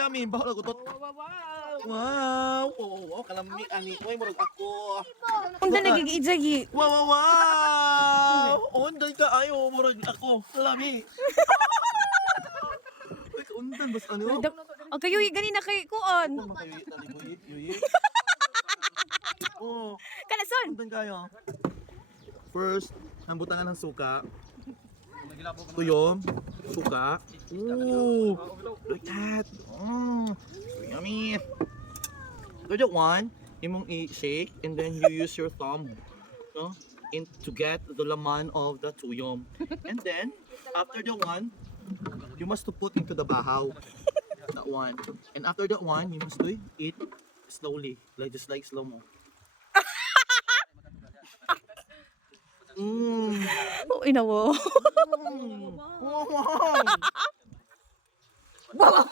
yummy. Bahol ako to. Wow. Oh, kalami ani. Uy, murag ako. Undan nagigijagi. Wow. Undan ka ayo, murag ako. Kalami. Uy, undan bas ano? Ang kayo ganina kay kuon. Makayoy tali ko yoy. Oh, Kanason. undan kayo. First, hambutangan ng suka. Tuyo, suka. Ooh, like that. So yummy. Third one, imong i-shake and then you use your thumb, no, to get the laman of the tuyom. And then after the one, you must to put into the bahaw. That one. And after that one, you must to eat slowly, like just like slow mo. Oh, inawo. Wow!